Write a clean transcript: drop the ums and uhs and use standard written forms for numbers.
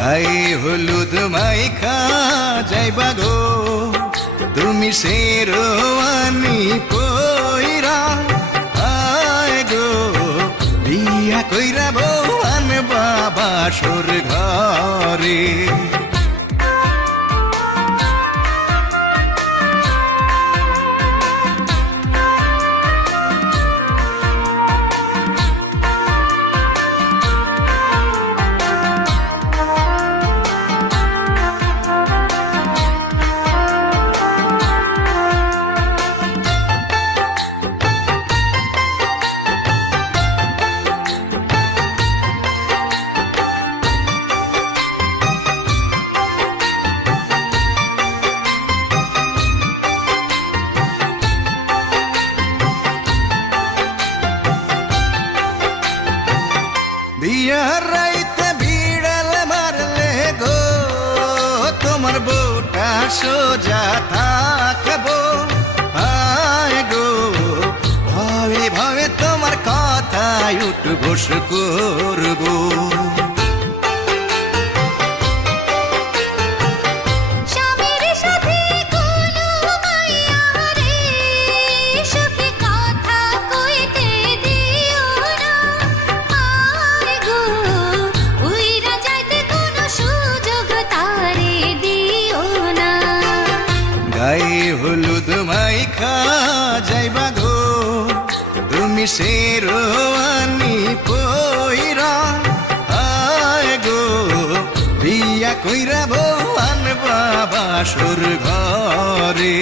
গায়ে হলুদ মাইখা যাইবা গো তুমি শেরওয়ানি পইরা আয় গো বিয়া কইরা বউ আনবা বাসর ঘরে বিয়ার রাইতে বিড়াল মারলে গো তোমার বউটা সোজা থাকবো আয় গো ভাবে ভাবে তোমার কথায় উঠ বস করবো গায়ে হলুদ মাইখা যাইবা গো তুমি শেরওয়ানি পইরা আয় গো বিয়া কইরা বউ আনবা বাসর ঘরে